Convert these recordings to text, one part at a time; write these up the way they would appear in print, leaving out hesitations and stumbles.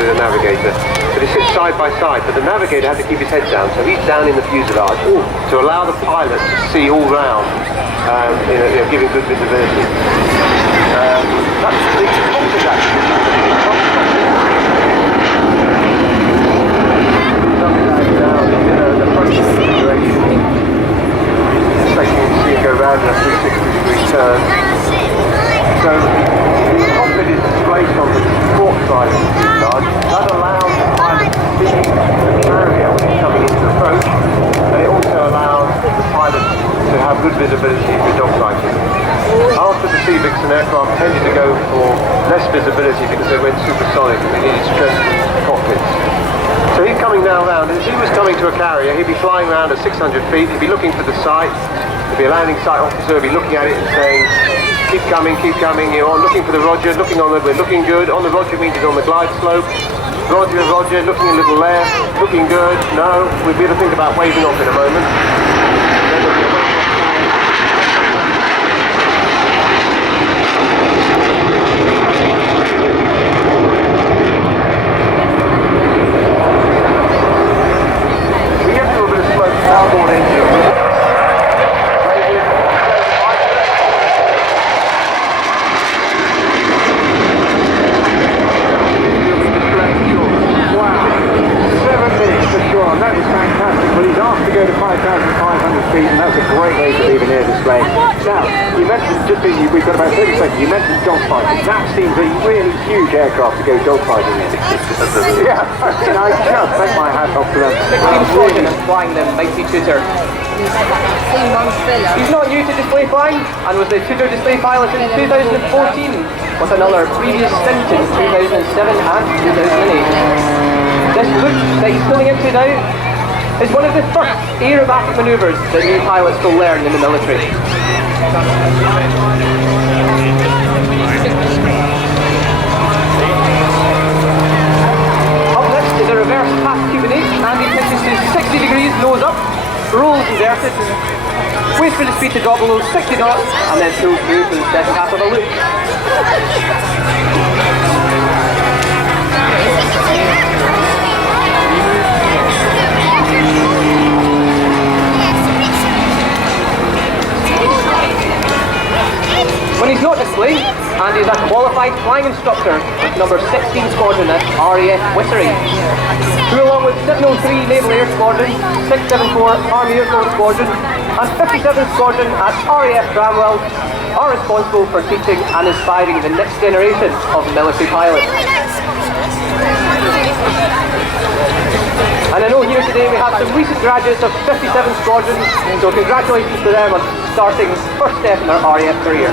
with the navigator. But he sits side by side, but the navigator has to keep his head down, so he's down in the fuselage to allow the pilot to see all round, giving good visibility. That's the cockpit actually. The front configuration, so you can see it go round in a 360-degree turn. So the cockpit is placed on the port side of the fuselage. That allows the pilot to see the carrier when it's coming into approach, and it also allows the pilot to have good visibility for dogfighting. After the Sea-Vixen aircraft tended to go for less visibility because they went supersonic and they needed strengthened cockpits. So he's coming now round, and if he was coming to a carrier, he'd be flying around at 600 feet, he'd be looking for the site, there'd be a landing site officer, he'd be looking at it and saying, keep coming, you're on, looking for the Roger, we're looking good, on the Roger means he's on the glide slope, Roger, looking a little left, looking good, no, we'd be able to think about waving off in a moment. Then there'll be a wave off. Starboard engine. Wow, 7 minutes for sure, that is fantastic. Well, he's asked to go to 5,500 feet, and that's a great way to leave an air display. Now, you mentioned, we've got about 30 seconds, you mentioned dogfighting. That seems a really huge aircraft to go dogfighting in. Yeah, I just take my hat off to them. 16 squadron and flying the mighty Tutor. He's not new to display flying and was the Tutor display pilot in 2014 with another previous stint in 2007 and 2008. This loop that he's pulling into now is one of the first aerobatic manoeuvres that new pilots will learn in the military. Up next is a reverse half Cuban 8, and he pitches to 60 degrees, nose up, rolls inverted, waits for the speed to drop below 60 knots, and then pulls through for the second half of the loop. When he's not displaying, and he's a qualified flying instructor with number 16 Squadron at RAF Wittering, who along with 703 Naval Air Squadron, 674 Army Air Force Squadron and 57th Squadron at RAF Bramwell are responsible for teaching and inspiring the next generation of military pilots. And I know here today we have some recent graduates of 57th Squadron, so congratulations to them on starting first step in their RAF career.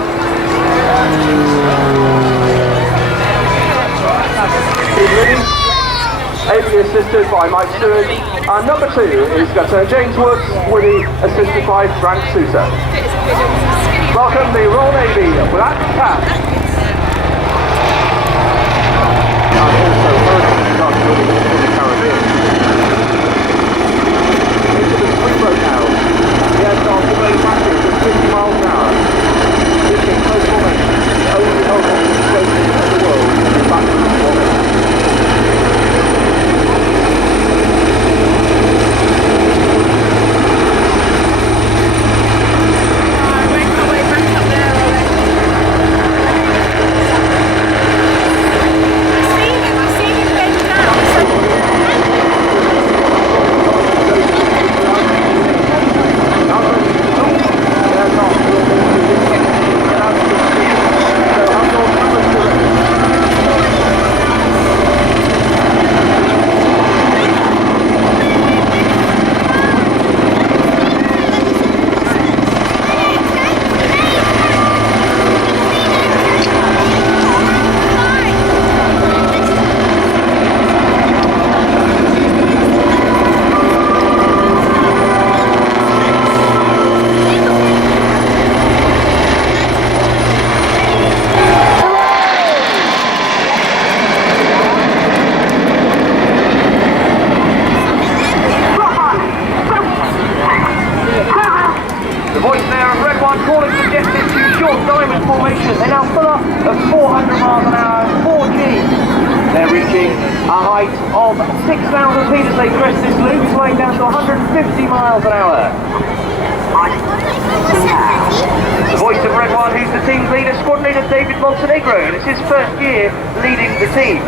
Ably assisted by Mike Stewart, and number 2 is Lieutenant James Woods, Woody, assisted by Frank Sousa. Welcome the Royal Navy Black Cat. And also Hurricane Dog moving into the Caribbean. Into the speedboat now. The aircraft will go backwards at 50 miles an hour. Reaching close formation, the only mobile station in the world is backwards formation. 6,000 feet as they crest this loop, slowing down to 150 miles an hour. The voice of Red One, who's the team's leader, squad leader David Montenegro, and it's his first year leading the team.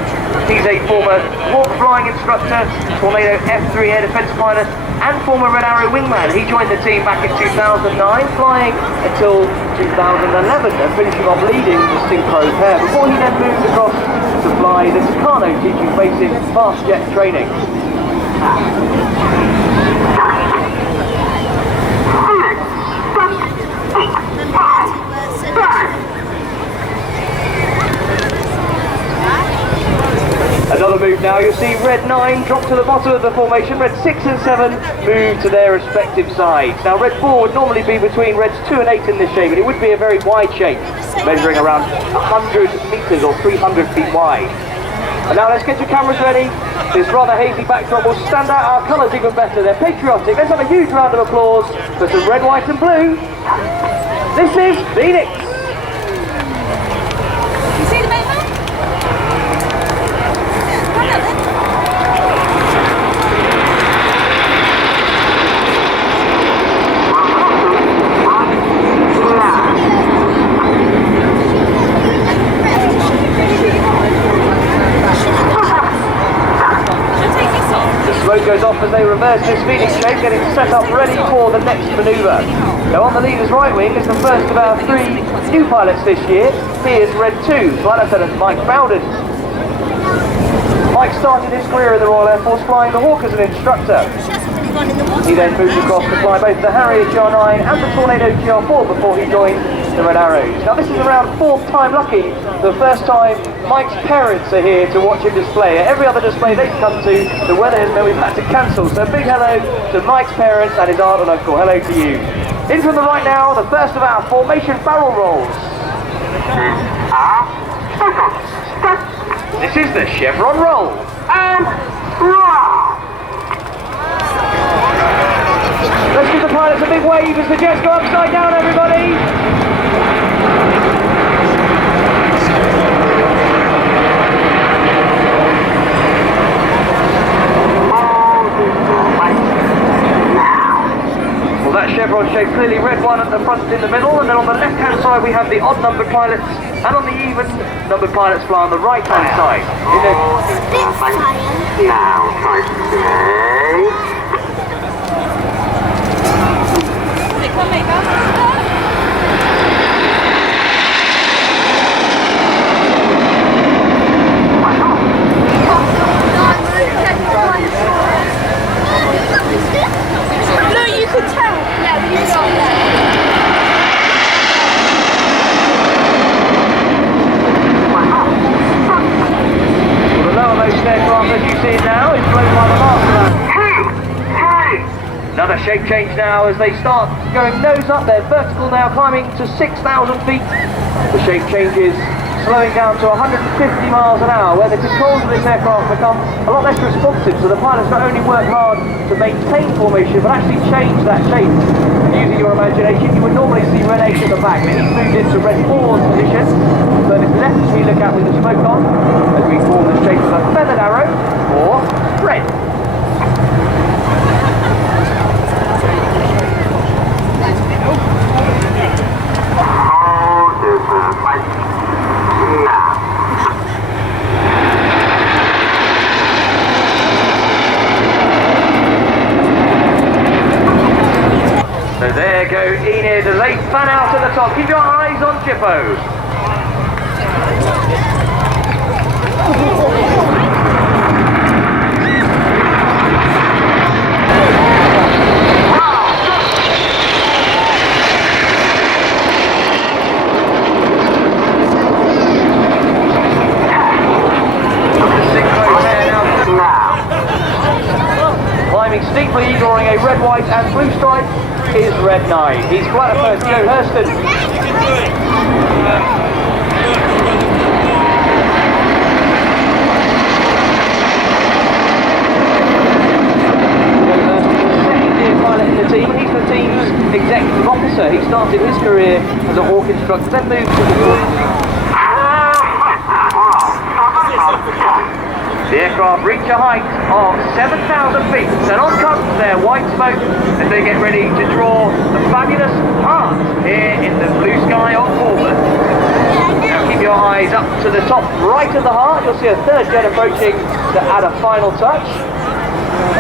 He's a former Hawk flying instructor, Tornado F3 air defence pilot, and former Red Arrow wingman. He joined the team back in 2009, flying until 2011, and finishing off leading the Synchro pair, before he then moved across to fly the Tucano, teaching basic fast jet training. Another move now, you'll see Red 9 drop to the bottom of the formation, Red 6 and 7 move to their respective sides. Now Red 4 would normally be between Reds 2 and 8 in this shape, and it would be a very wide shape, measuring around 100 metres or 300 feet wide. And now let's get your cameras ready. This rather hazy backdrop will stand out our colours even better. They're patriotic. Let's have a huge round of applause for some red, white and blue. This is Phoenix. You see the paper? Smoke goes off as they reverse this Phoenix shape, getting set up ready for the next manoeuvre. Now on the leader's right wing is the first of our 3 new pilots this year. Here's Red 2, Flight Lieutenant Mike Bowden. Mike started his career in the Royal Air Force flying the Hawk as an instructor. He then moved across to fly both the Harrier GR9 and the Tornado GR4 before he joined the Red Arrows. Now this is around 4th time lucky, the first time Mike's parents are here to watch him display. At every other display they've come to, the weather has meant we've had to cancel. So big hello to Mike's parents and his aunt and uncle. Hello to you. In from the right now, the first of our formation barrel rolls. This is the chevron roll. And roll. Let's give the pilots a big wave as the jets go upside down, everybody. Well, that chevron shape, clearly Red 1 at the front in the middle, and then on the left-hand side we have the odd-numbered pilots, and on the even-numbered pilots fly on the right-hand side. No, you could tell. Yeah, you got that. Well, the lowermost aircraft, as you see it now, is flown by the master. Another shape change now as they start going nose up. They're vertical now, climbing to 6,000 feet. The shape changes, slowing down to 150 miles an hour, where the controls of this aircraft become a lot less responsive, so the pilots not only work hard to maintain formation, but actually change that shape. Using your imagination, you would normally see Red 8 at the back, but he's moved into Red 4's position. So this left as we look at with the smoke on, as we form the shape of a feathered arrow, or red. So there go Enid, a late fan out at the top. Keep your eyes on Jippo. Climbing steeply, drawing a red, white and blue stripe is Red 9. He's flight first, Joe Hurston. Second-year pilot in the team. He's the team's executive officer. He started his career as a Hawk instructor, then moved to the The aircraft reach a height of 7,000 feet, and on comes their white smoke as they get ready to draw a fabulous part here in the blue sky of Bournemouth. Now keep your eyes up to the top right of the heart. You'll see a third jet approaching to add a final touch.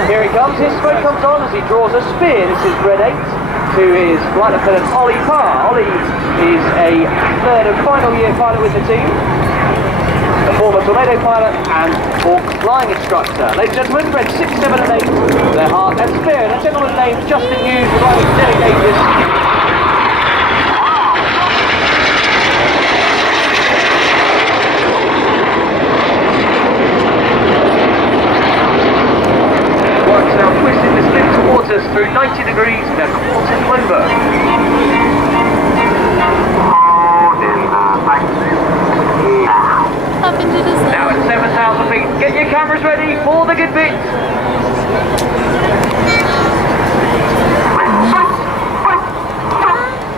Here he comes. His smoke comes on as he draws a spear. This is Red 8 to his flight lieutenant Ollie Parr. Ollie is a third and final year pilot with the team, a former Tornado pilot and Hawk flying instructor. Ladies and gentlemen, Red 6, 7 and 8, their heart and spear. And a gentleman named Justin Hughes would like to dedicate this. Works now twisting this lift towards us through 90 degrees in a quarter clover. Now at 7,000 feet, get your cameras ready for the good bits.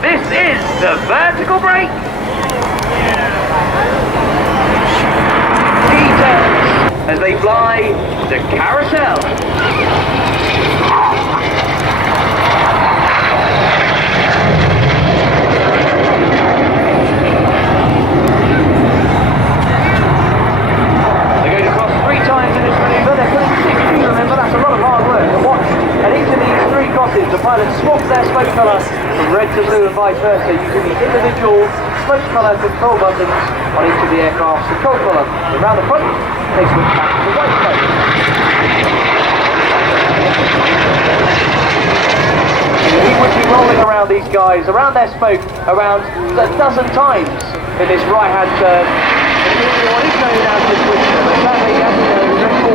This is the vertical brake. T-turns as they fly the carousel. The pilots swap their smoke colour from red to blue and vice versa using the individual smoke colour control buttons on each of the aircraft's control column. Around the front, they switch back to white smoke. He would be rolling around these guys, around their smoke, around a dozen times in this right-hand turn. What is known as the Twister, but sadly, as you know, Red 4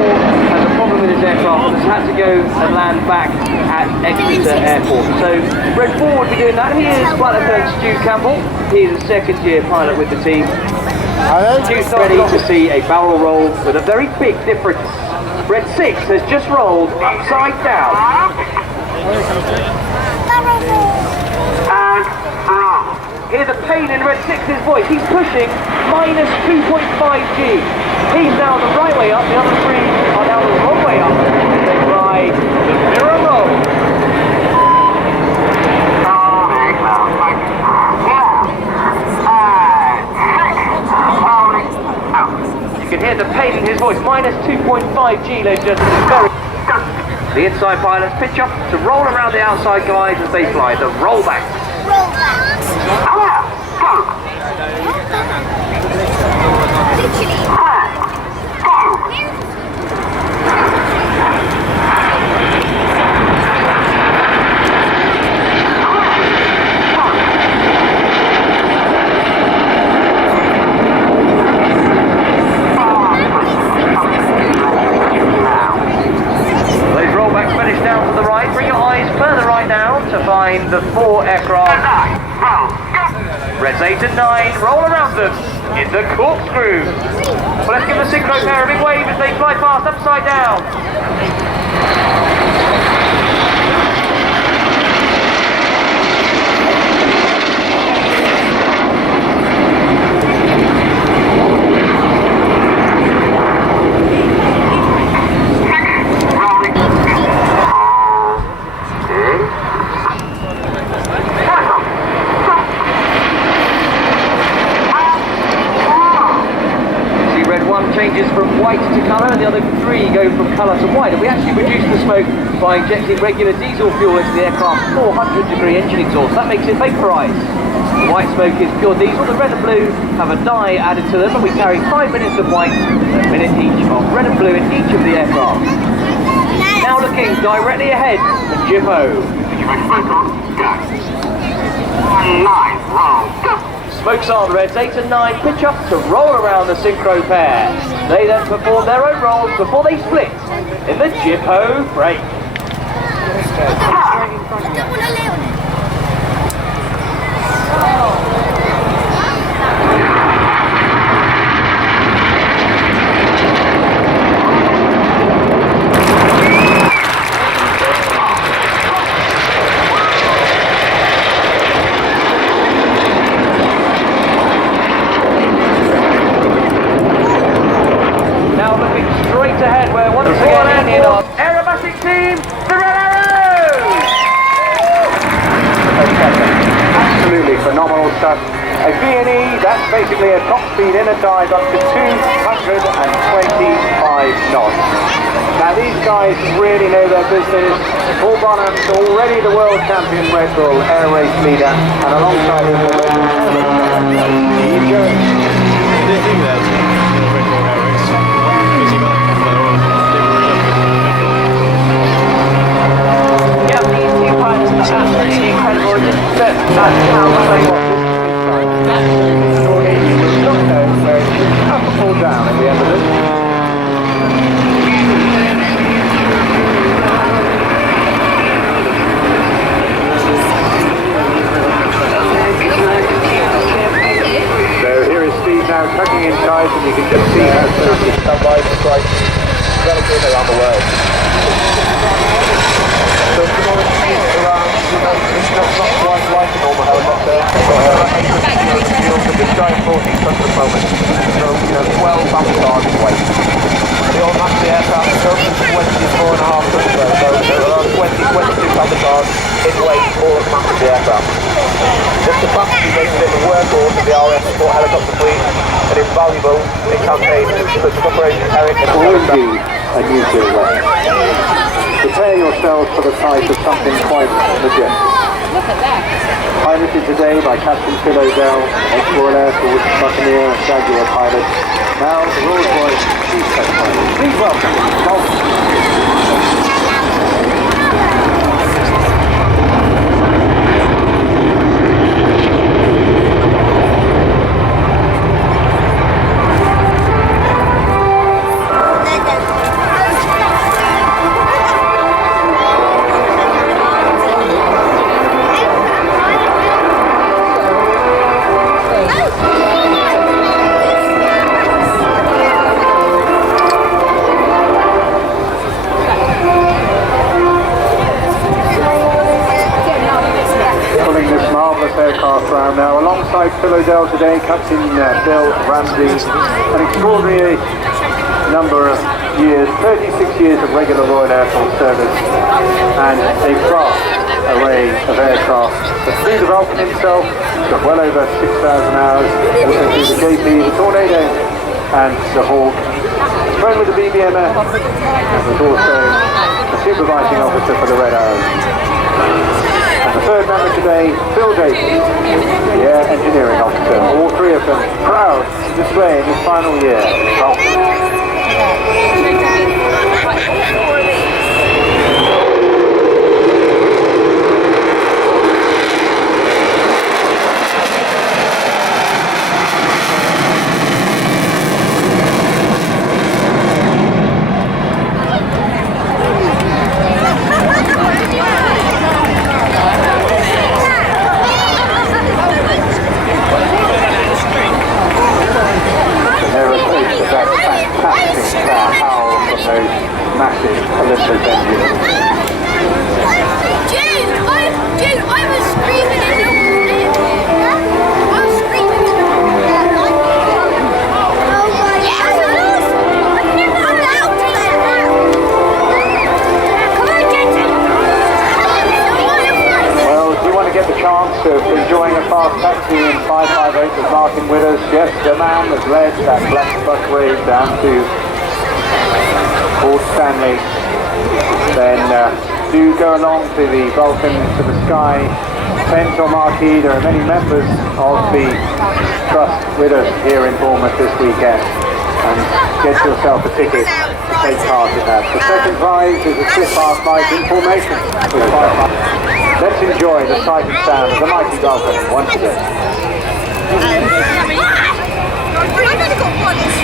has a problem with his aircraft and has had to go and land back at Exeter Airport. So Red 4 would be doing that. He is Flight Lieutenant Stu Campbell. He is a second-year pilot with the team. Stu's ready to see a barrel roll with a very big difference. Red 6 has just rolled upside down. Hear the pain in Red 6's voice. He's pushing minus 2.5 G. He's now the right way up, the other three are now the wrong way up. They fly the mirror roll. You can hear the pain in his voice. Minus 2.5 G, ladies and gentlemen. The inside pilots pitch up to roll around the outside guys as they fly the rollback. Those rollbacks finish down to the right. Bring your eyes further right now to find the 4 aircraft. Reds 8 and 9 roll around them in the corkscrew. Well, let's give the synchro pair a big wave as they fly past upside down. Changes from white to colour, and the other 3 go from colour to white. And we actually reduce the smoke by injecting regular diesel fuel into the aircraft's 400-degree engine exhaust. That makes it vaporised. The white smoke is pure diesel. The red and blue have a dye added to them, and we carry 5 minutes of white, a minute each of red and blue in each of the aircraft. Now looking directly ahead, the Jippo. Smokes on, Reds 8 and 9 pitch up to roll around the synchro pair. They then perform their own rolls before they split in the Jippo break. stuff. A V&E, that's basically a top speed inner dive up to 225 knots. Now these guys really know their business. Paul Bonham's already the world champion Red Bull air race leader, and alongside him the Red Bull air race leader, Steve Jones. Do you think that the Red Bull air race? Yeah, these two pilots are absolutely incredible. That's how Pull down at the end of it. So here is Steve now tucking in ties, and you can just see how close the sunlight is quite developing around the world. So tomorrow it's around, it's not quite like a normal helicopter. This guy 14 tons at the moment, so 12 avatars in weight. The old master aircraft goes to 24.5 tons, so around 22 avatars in weight, all of the master aircraft. This capacity makes it the workhorse of the RF support helicopter fleet, and invaluable in campaigns such as Operation Herrick and indeed a nuclear weapon. Prepare yourselves for the sight of something quite majestic. Piloted today by Captain Phil O'Dell, ex-Royal Air Force Buccaneer and Jaguar pilot, now the Rolls-Royce Chief Test Pilot. Please welcome aircraft round now. Alongside Phil O'Dell today, Captain Bill Ramsey, an extraordinary number of years, 36 years of regular Royal Air Force service, and a vast array of aircraft. The Fleet of Vulcan himself got well over 6,000 hours, also through the JP, the Tornado, and the Hawk. Friend with the BBMF, and was also a supervising officer for the Red Arrows. The third member today, Phil Davis, the Air Engineering Officer. All three of them proud to display in his final year. Massive Olympus engines. Dude, I was screaming in the I was screaming in the oh my God. I'm never allowed to let that. Come on, Jason. Well, if you want to get the chance of enjoying a fast taxi in 558 with Martin Widders, yes, the man that led that black bus race down to Port Stanley, then do go along to the Vulcan, to the Sky, tent or marquee. There are many members of the Trust with us here in Bournemouth this weekend, and get yourself a ticket to take part in that. The second prize is a trip past life in formation. Let's enjoy the sight and sound of the mighty Vulcan once again. I've only got one, it's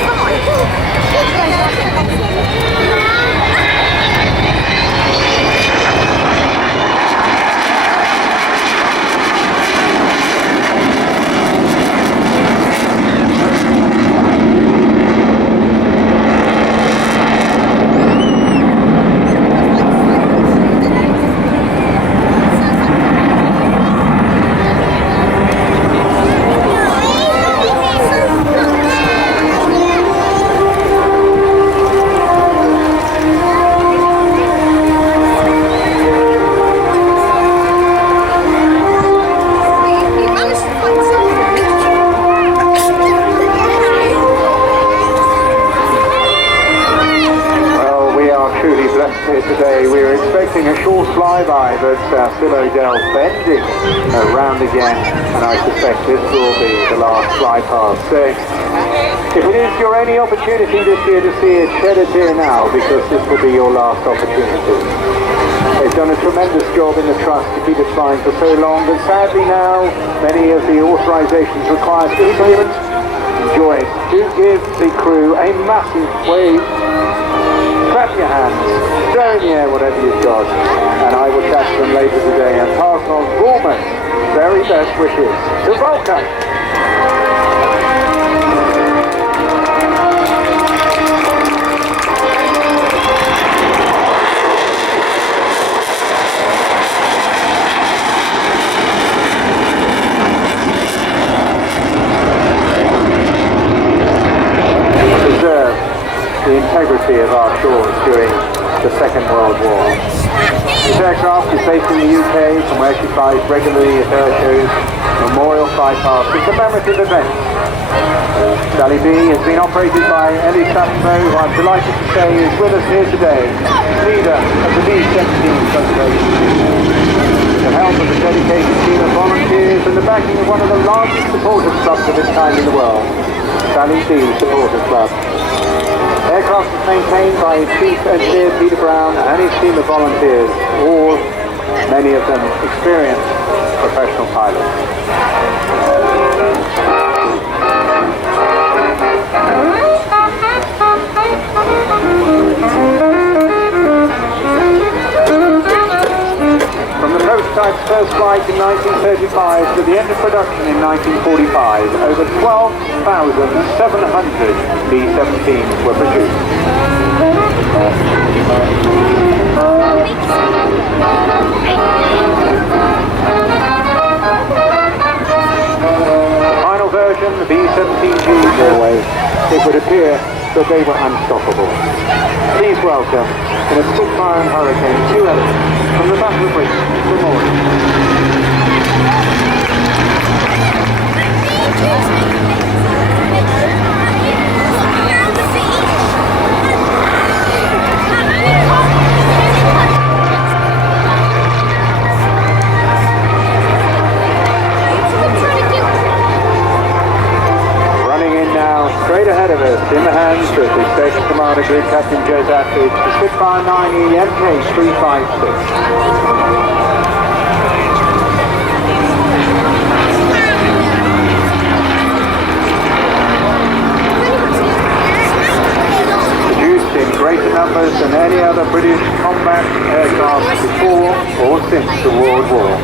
favourites, still Odell, bending around again, and I suspect this will be the last fly past. So, if it is your only opportunity this year to see it, shed a tear now, because this will be your last opportunity. They've done a tremendous job in the trust to keep it flying for so long, but sadly now, many of the authorisations require speed payments. Enjoy it. Do give the crew a massive wave. Clap your hands, throw in the air whatever you've got, and I will catch them later today and pass on Bournemouth's very best wishes to Volker. The integrity of our shores during the Second World War. This aircraft is based in the UK, from where she flies regularly at airshows, memorial flypast. It's a commemorative event. Sally B has been operated by Ellie Sapmo, who I'm delighted to say is with us here today, leader of the B-17 conservation team. With the help of a dedicated team of volunteers and the backing of one of the largest supporters clubs of its kind in the world, Sally B Supporters Club. Aircraft is maintained by Chief Engineer Peter Brown and his team of volunteers, all, many of them, experienced professional pilots. From the prototype's first flight in 1935 to the end of production in 1945, over 12,700 B-17s were produced. The final version, the B-17G Norway, it would appear that they were unstoppable. Please welcome, in a Spitfire and Hurricane, 2 elements from the Battle of Britain Memorial. Running in now, straight ahead of us, in the hands of the Station Commander Group Captain Joe Daffy, the Spitfire 9E MK356. Produced in greater numbers than any other British combat aircraft before or since the World War.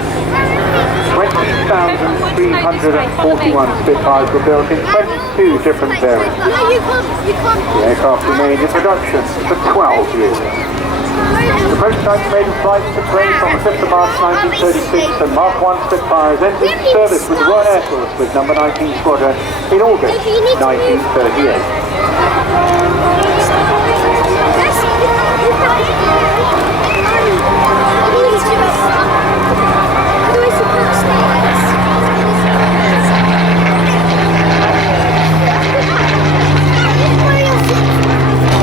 20,341 Spitfires were built in 22 different variants. The aircraft remained in production for 12 years. The prototype maiden flight took place on the 5th of March 1936, and Mark I Spitfires entered service with the Royal Air Force with No. 19 Squadron in August 1938.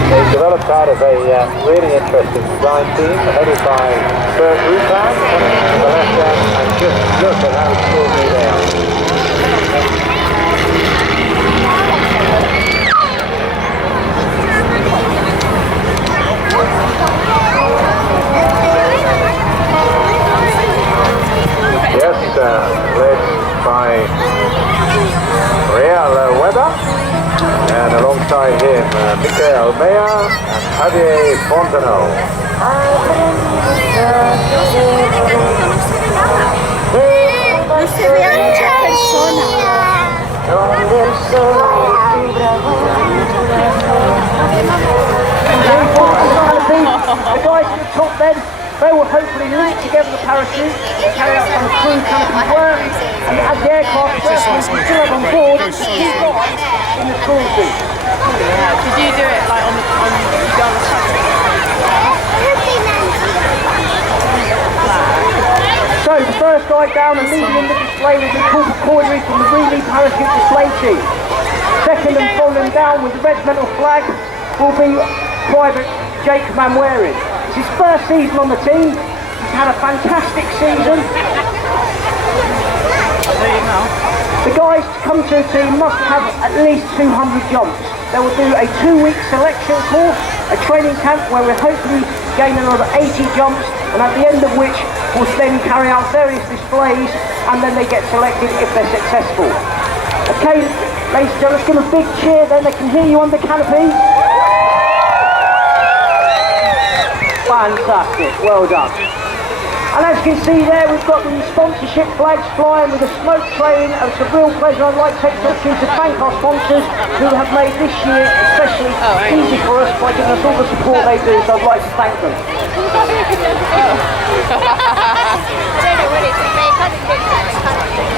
They've developed out of a really interesting design team headed by Bert Rutan on the left hand, and just look at how extraordinary they are. Yes, led by Real Weber. And alongside him, Michael Meyer and Javier Fontano. The guys at the top then, they will hopefully link together the parachute and carry out some crew canopy work, and as the aircraft personnel still have on board, keep guys in the crew seat. Did you do it like on the track? So the first guy down and leading in the display will be Corporal Cordery from the Relay Parachute Display Team. Second and following down with the regimental flag will be Private Jake Manwaring. It's his first season on the team. He's had a fantastic season. The guys to come to a team must have at least 200 jumps. They will do a 2-week selection course, a training camp where we'll hopefully gain another 80 jumps, and at the end of which we'll then carry out various displays, and then they get selected if they're successful. Okay, ladies and gentlemen, let's give them a big cheer, then they can hear you on the canopy. Fantastic, well done. And as you can see there, we've got the sponsorship flags flying with the smoke train, and it's a real pleasure. I'd like to take the opportunity to thank our sponsors who have made this year especially easy for us by giving us all the support they do, so I'd like to thank them.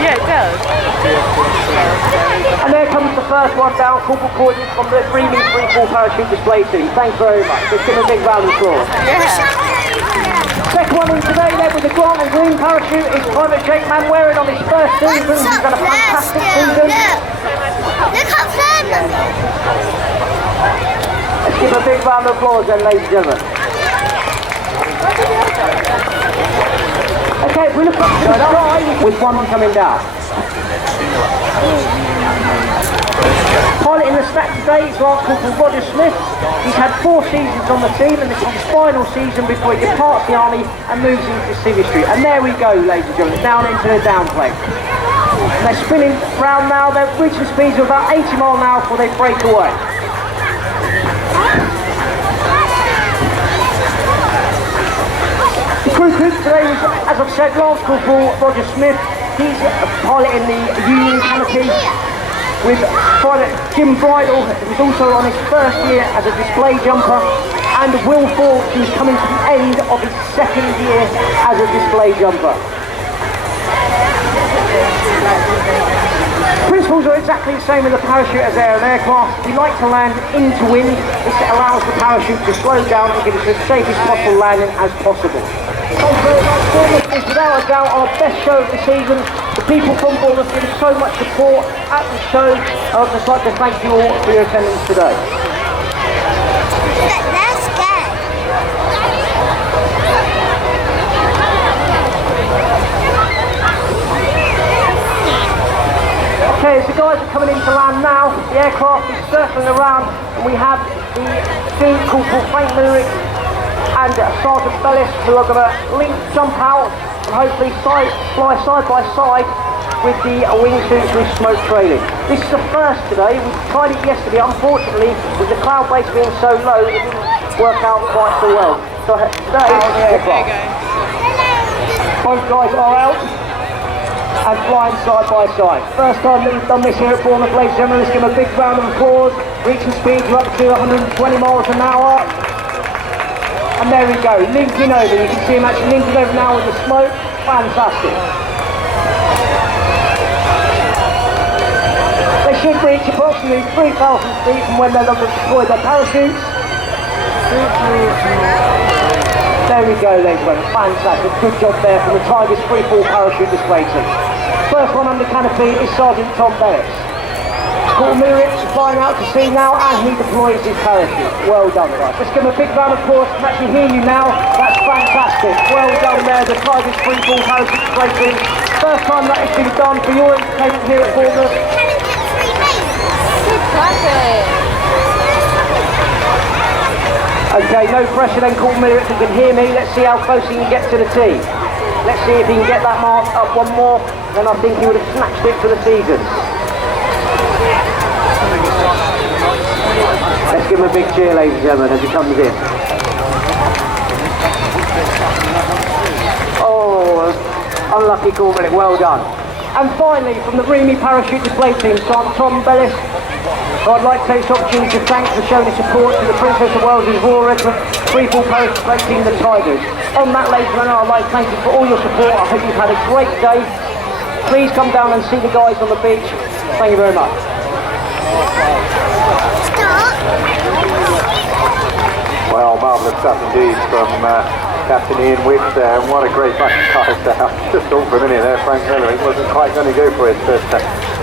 Yeah, it does. And there comes the first one down, Corporal Gordon from the Dreaming Free Fall Parachute Display Team. Thanks very much. Let's give them a big round of applause. Second one in today there with the Grant and Green parachute is Private Jake Manwaring on his first season. He's got a fantastic season. Look up there. Let's give a big round of applause then, ladies and gentlemen. Okay, if we look up to the sky with one coming down. Pilot in the stack today is Lance Corporal Roger Smith. He's had 4 seasons on the team, and this is his final season before he departs the army and moves into civilistry. And there we go, ladies and gentlemen, down into the downplane. They're spinning round now. They're reaching speeds of about 80 miles an hour before they break away. The crew cook today is, as I've said, Lance Corporal Roger Smith. He's a pilot in the Union Canopy with Private Jim Bridle, who's also on his first year as a display jumper, and Will Forbes, who's coming to the end of his second year as a display jumper. Principles are exactly the same with the parachute as they're an aircraft. We like to land into wind. This allows the parachute to slow down and give us the safest possible landing as possible. Thanks very much. Bournemouth is without a doubt our best show of the season. The people from Bournemouth give us so much support at the show. I'd just like to thank you all for your attendance today. Let's go. Okay, as the guys are coming into land now, the aircraft is circling around, and we have the Field Corporal Frank Lyric and Sergeant Bellis, who are going to jump out and hopefully fly side by side with the wingsuits with smoke trailing. This is the first today. We tried it yesterday. Unfortunately, with the cloud base being so low, it didn't work out quite so well. So today on the aircraft, both guys are out and flying side by side. First time that we've done this here at Bournemouth, ladies and gentlemen. Let's give them a big round of applause. Reaching speeds of up to 120 miles an hour. And there we go, linking over. You can see him actually linking over now with the smoke. Fantastic. They should reach approximately 3,000 feet from when they're deployed their parachutes. There we go, ladies and gentlemen. Fantastic. Good job there from the Tigers Free Fall Parachute Display Team. First one under canopy is Sergeant Tom Bellis. Corporal Lyric flying out to sea now, and he deploys his parachute. Well done, guys. Let's give him a big round of applause. I can actually hear you now. That's fantastic. Well done there, the Tigers Free Fall Parachute Display Team. First time that has been done for your entertainment here at Bournemouth. Okay, no pressure then, Corporal Lyric. You can hear me. Let's see how close he can get to the tee. Let's see if he can get that mark up one more. Then I think he would have snatched it for the season. Let's give him a big cheer, ladies and gentlemen, as he comes in. Oh, unlucky Corporal, well done. And finally, from the Remy Parachute Display Team, Tom Bellis, who I'd like to take this opportunity to thank for showing his support to the Princess of Wales's Royal Regiment Free Fall Parachute Display Team, the Tigers. On that, ladies and gentlemen, I'd like to thank you for all your support. I hope you've had a great day. Please come down and see the guys on the beach. Thank you very much. Well, marvellous stuff indeed from Captain Ian Witt there, and what a great bunch of guys there. I just thought for a minute there, Frank Miller, he wasn't quite going to go for it, but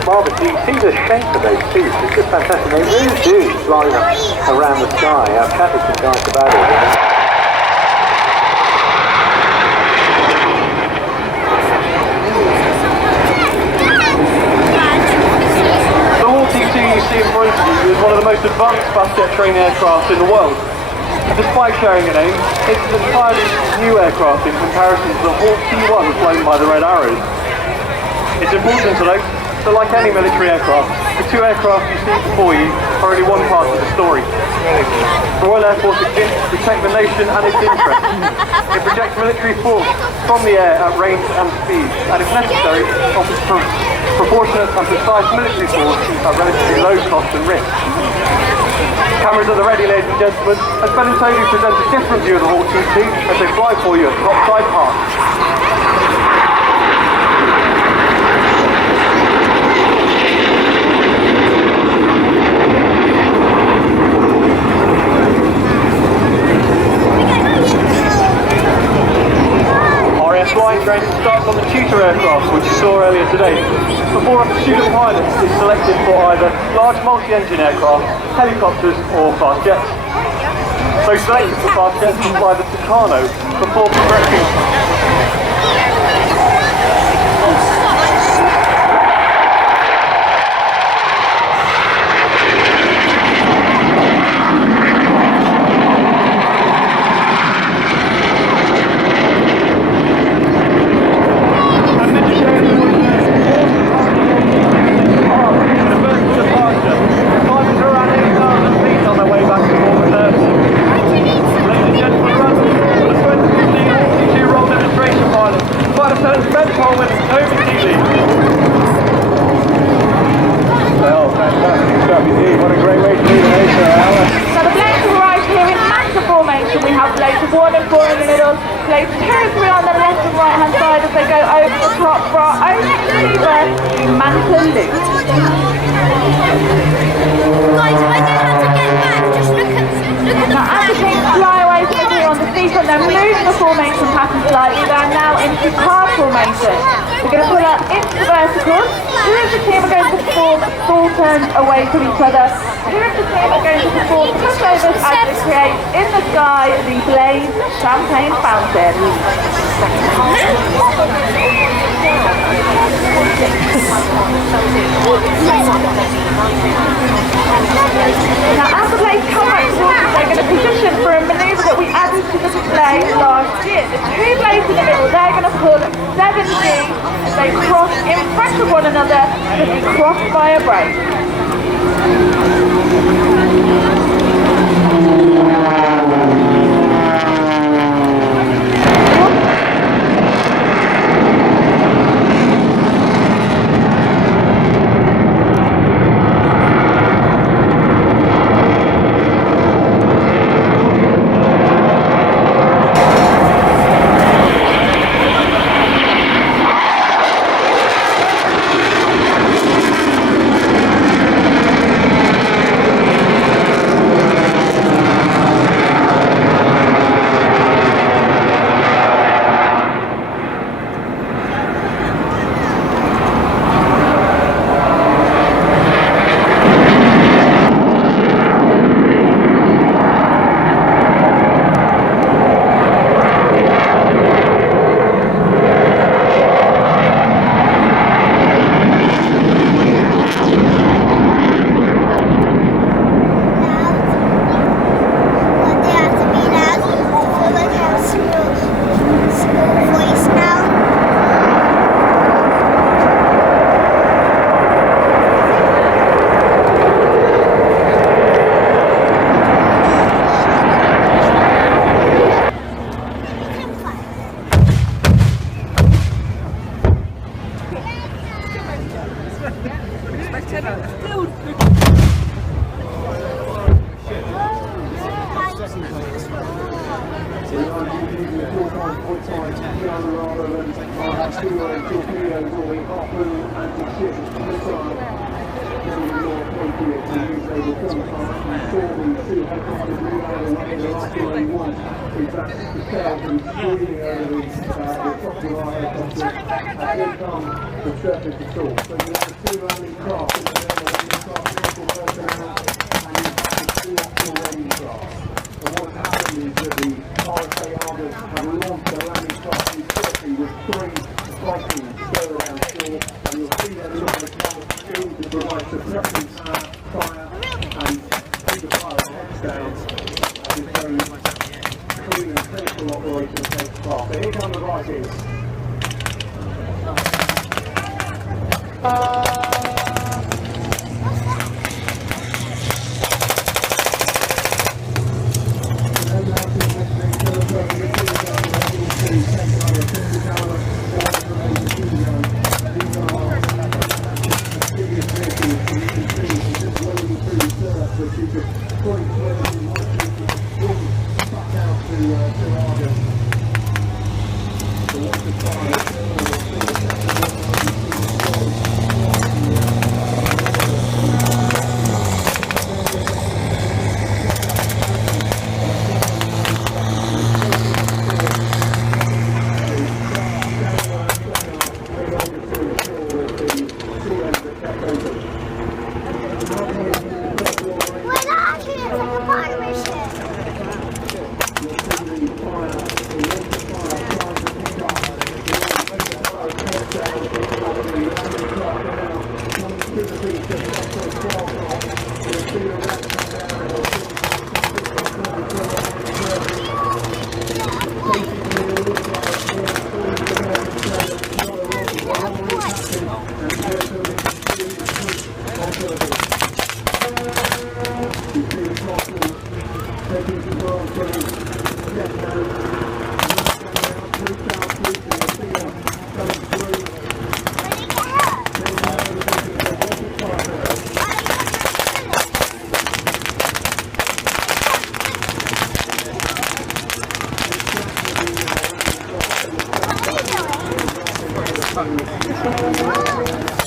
marvellous. You see the shape of those suits, it's just fantastic. They really do fly around the sky. I've chatted to guys about it. advanced fast jet training aircraft in the world. Despite sharing a name, it's an entirely new aircraft in comparison to the Hawk T1 flown by the Red Arrows. It's important to note that like any military aircraft, the two aircraft you see before you are only one part of the story. The Royal Air Force exists to protect the nation and its interests. It projects military force from the air at range and speed, and if necessary, offers proportionate and precise military force at relatively low cost and risk. Cameras at the ready, ladies and gentlemen, as Ben and Toby present a different view of the Hawk TT as they fly for you at Topside Park. Flying training starts on the tutor aircraft, which you saw earlier today, before a student pilot is selected for either large multi-engine aircraft, helicopters or fast jets. Those selected for fast jets will fly the Tucano before progressing. Away from each other. Two of the team are going to perform pushovers as they create in the sky the Blaze Champagne Fountain. Now as the Blaze come back towards, they're going to position for a manoeuvre that we added to the display last year. The two blades in the middle, they're going to pull 7G as they cross in front of one another to be crossed by a brake. So here come the Vikings. What are you doing?